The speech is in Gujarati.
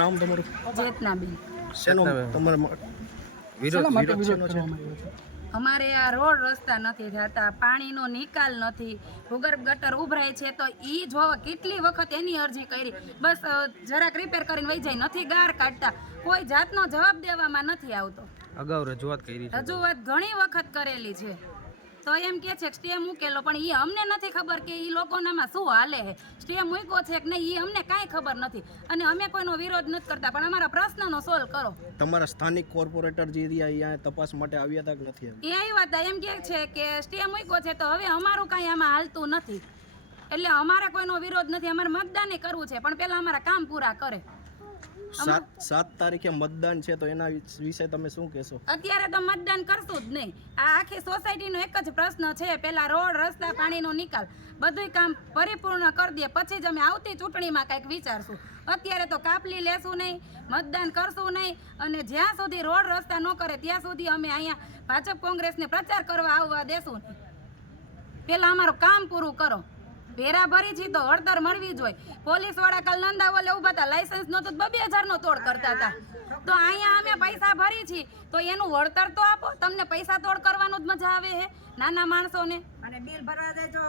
નામ તમારું? ચેતનાબેન શેનો તમારે વિરોધ વિરોધ છે? અમારે આ રોડ રસ્તા નથી થતા પાણીનો નિકાલ નથી. ભૂગર્ભ ગટર ઉભરાય છે તો ઈ જોવો કેટલી વખત એની અરજી કરી. બસ જરાક રિપેર કરીને વહી જાય નથી ગાર કાઢતા. કોઈ જાતનો જવાબ દેવામાં નથી આવતો. અગાઉ રજૂઆત કરી રજૂઆત ઘણી વખત કરેલી છે. તો એમ કે છે કે સ્ટે મૂકેલો પણ એ અમને નથી ખબર કે એ લોકોનામાં શું હાલે છે. સ્ટે મૂક્યો છે કે નહીં એ અમને કાંઈ ખબર નથી. અને અમે કોઈનો વિરોધ નથી કરતા પણ અમારા પ્રશ્નનો સોલ્વ કરો. તમારા સ્થાનિક કોર્પોરેટર જે રહ્યા અહીંયા તપાસ માટે આવ્યા હતા કે નથી એ આવ્યા હતા એમ કે છે કે સ્ટે મૂક્યો છે તો હવે અમારું કાંઈ આમાં હાલતું નથી. એટલે અમારે કોઈનો વિરોધ નથી અમારે મતદાન કરવું છે પણ પહેલાં અમારા કામ પૂરા કરે. સાત સાત તારીખે મતદાન છે તો એના વિશે તમે શું કહેશો? અત્યારે તો મતદાન કરશું જ નહીં. આ આખી સોસાયટીનો એક જ પ્રશ્ન છે પહેલા રોડ રસ્તા પાણીનો નિકાલ. બધુંય કામ પરિપૂર્ણ કરી દે પછી જ અમે આવતી ચૂંટણીમાં કંઈક વિચારશું. અત્યારે તો કાપલી લેશું નહીં મતદાન કરશું નહીં અને જ્યાં સુધી રોડ રસ્તા ન કરે ત્યાં સુધી અમે અહીંયા ભાજપ કોંગ્રેસને પ્રચાર કરવા આવવા દેશું. નહીં પહેલા અમારું કામ પૂરું કરો. ભેરા ભરી છી તો હળતર મળવી જોઈએ. પોલીસવાળા કાલ નંદાવલે ઊભા હતા. લાયસન્સ તો બબે હજાર નો તોડ કરતા હતા. તો અહીંયા અમે પૈસા ભરી છી તો એનું વળતર તો આપો. તમને પૈસા તોડ કરવાનું જ મજા આવે છે નાના માણસોને. અને બિલ ભરવા તો